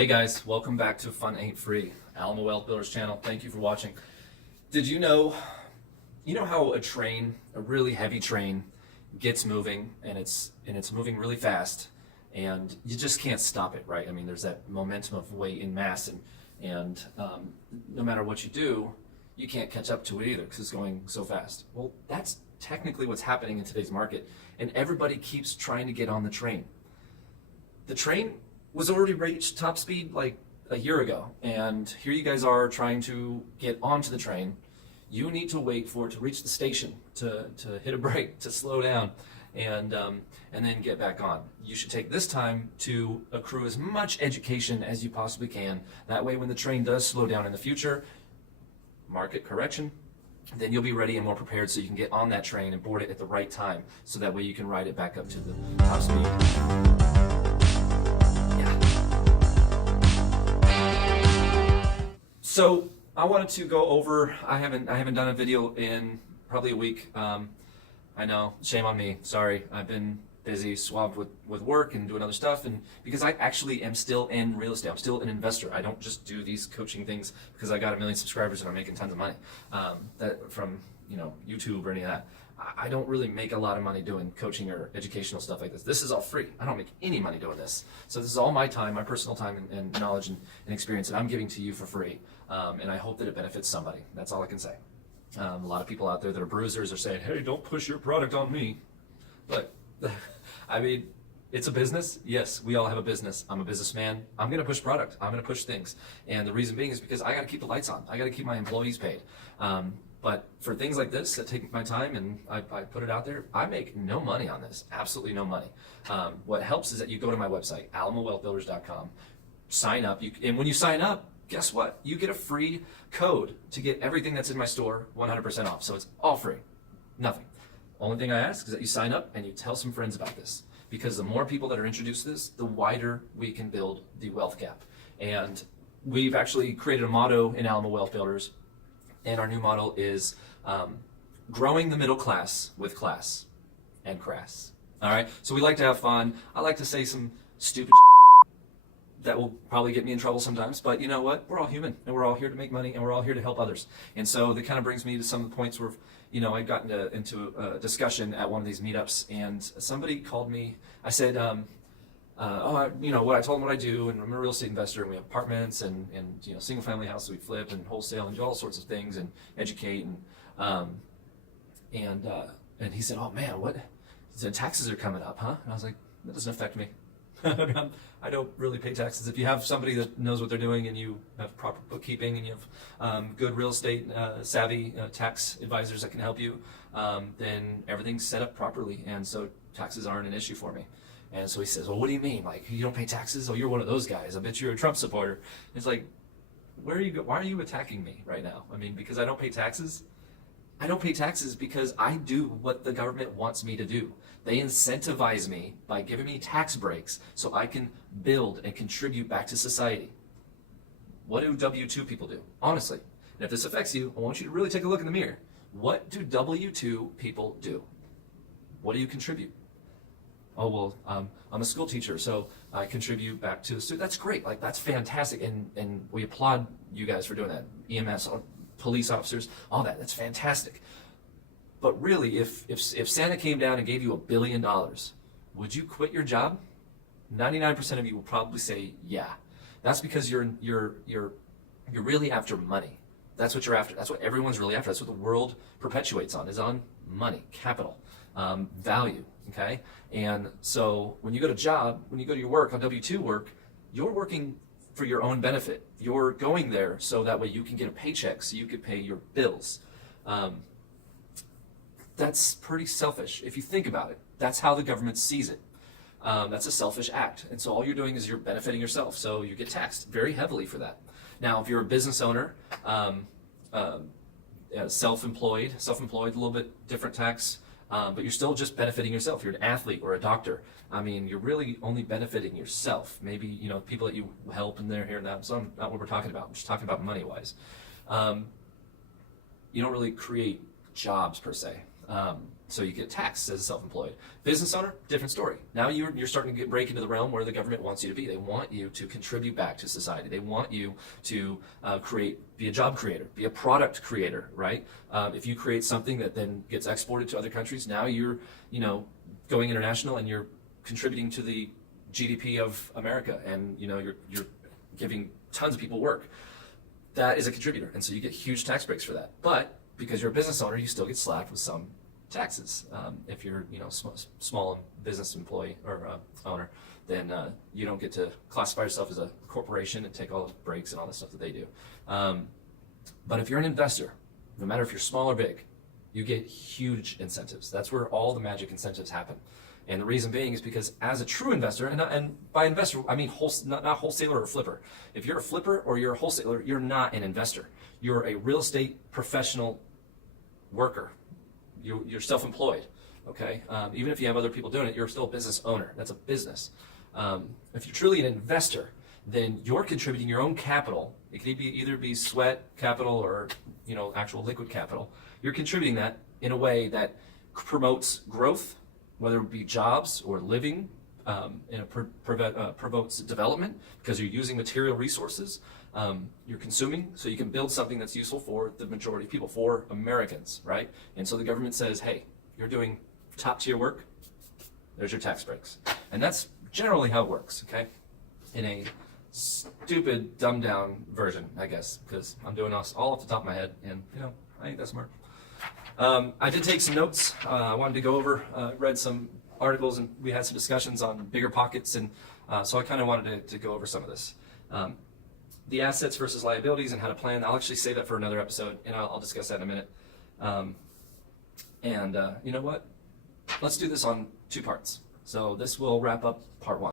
Hey guys, welcome back to Fun Ain't Free, Alamo Wealth Builders channel. Thank you for watching. Did you know how a train, a really heavy train, gets moving and it's moving really fast, and you just can't stop it, right? I mean, there's that momentum of weight and mass, and no matter what you do, you can't catch up to it either because it's going so fast. Well, that's technically what's happening in today's market, and everybody keeps trying to get on the train. The train was already reached top speed like a year ago, and here you guys are trying to get onto the train. You need to wait for it to reach the station to hit a brake, to slow down, and then get back on. You should take this time to accrue as much education as you possibly can. That way, when the train does slow down in the future, market correction, then you'll be ready and more prepared so you can get on that train and board it at the right time, so that way you can ride it back up to the top speed. So I wanted to go over, I haven't done a video in probably a week. I know, shame on me, sorry. I've been busy, swamped with work and doing other stuff, and because I actually am still in real estate, I'm still an investor. I don't just do these coaching things because I got 1 million subscribers and I'm making tons of money that from YouTube or any of that. I don't really make a lot of money doing coaching or educational stuff like this. This is all free. I don't make any money doing this. So this is all my time, my personal time and knowledge and experience that I'm giving to you for free. And I hope that it benefits somebody. That's all I can say. A lot of people out there that are bruisers are saying, hey, don't push your product on me. But I mean, it's a business. Yes, we all have a business. I'm a businessman. I'm going to push product. I'm going to push things. And the reason being is because I got to keep the lights on. I got to keep my employees paid. But for things like this that take my time and I put it out there, I make no money on this, absolutely no money. What helps is that you go to my website, alamowealthbuilders.com, sign up, and when you sign up, guess what? You get a free code to get everything that's in my store 100% off. So it's all free, nothing. Only thing I ask is that you sign up and you tell some friends about this, because the more people that are introduced to this, the wider we can build the wealth gap. And we've actually created a motto in Alamo Wealth Builders. And our new model is growing the middle class with class and crass. All right. So we like to have fun. I like to say some stupid that will probably get me in trouble sometimes. But you know what? We're all human, and we're all here to make money, and we're all here to help others. And so that kind of brings me to some of the points where, I got into a discussion at one of these meetups, and somebody called me. I said, what I told them what I do, and I'm a real estate investor, and we have apartments and single family houses we flip and wholesale and do all sorts of things and educate and he said, oh man, what? He said, taxes are coming up, huh? And I was like, that doesn't affect me. I don't really pay taxes. If you have somebody that knows what they're doing and you have proper bookkeeping and you have good real estate savvy tax advisors that can help you, then everything's set up properly, and so taxes aren't an issue for me. And so he says, well, what do you mean? Like, you don't pay taxes? Oh, you're one of those guys. I bet you're a Trump supporter. It's like, why are you attacking me right now? I mean, because I don't pay taxes? I don't pay taxes because I do what the government wants me to do. They incentivize me by giving me tax breaks so I can build and contribute back to society. What do W-2 people do? Honestly. And if this affects you, I want you to really take a look in the mirror. What do W-2 people do? What do you contribute? Oh, well, I'm a school teacher, so I contribute back to the student. That's great. Like, that's fantastic. And we applaud you guys for doing that. EMS, police officers, all that. That's fantastic. But really, if Santa came down and gave you $1 billion, would you quit your job? 99% of you will probably say, yeah. That's because you're really after money. That's what you're after. That's what everyone's really after. That's what the world perpetuates on, is on money, capital, value. Okay? And so when you go to your work on W-2 work, you're working for your own benefit. You're going there so that way you can get a paycheck so you can pay your bills. That's pretty selfish if you think about it. That's how the government sees it. That's a selfish act. And so all you're doing is you're benefiting yourself. So you get taxed very heavily for that. Now, if you're a business owner, self-employed, a little bit different tax. But you're still just benefiting yourself. You're an athlete or a doctor. I mean, you're really only benefiting yourself. Maybe, people that you help and they're here and that. So not what we're talking about. I'm just talking about money-wise. You don't really create jobs per se. So you get taxed as a self-employed. Business owner, different story. Now you're starting to break into the realm where the government wants you to be. They want you to contribute back to society. They want you to be a job creator, be a product creator, right? If you create something that then gets exported to other countries, now you're, going international and you're contributing to the GDP of America, and you're giving tons of people work. That is a contributor, and so you get huge tax breaks for that. But because you're a business owner, you still get slapped with some taxes. If you're small business employee or owner, then you don't get to classify yourself as a corporation and take all the breaks and all the stuff that they do. But if you're an investor, no matter if you're small or big, you get huge incentives. That's where all the magic incentives happen. And the reason being is because as a true investor, and by investor I mean not wholesaler or flipper. If you're a flipper or you're a wholesaler, you're not an investor. You're a real estate professional worker. You're self-employed, okay? Even if you have other people doing it, you're still a business owner. That's a business. If you're truly an investor, then you're contributing your own capital. It can either be sweat capital or actual liquid capital. You're contributing that in a way that promotes growth, whether it be jobs or living, promotes development because you're using material resources. You're consuming, so you can build something that's useful for the majority of people, for Americans, right? And so the government says, hey, you're doing top tier work, there's your tax breaks. And that's generally how it works, okay? In a stupid, dumbed down version, I guess, because I'm doing this all off the top of my head, and I think that's smart. I did take some notes. I wanted to go over, read some articles, and we had some discussions on bigger pockets, and so I kind of wanted to go over some of this. The assets versus liabilities and how to plan. I'll actually save that for another episode, and I'll discuss that in a minute. You know what? Let's do this on 2 parts. So this will wrap up part 1.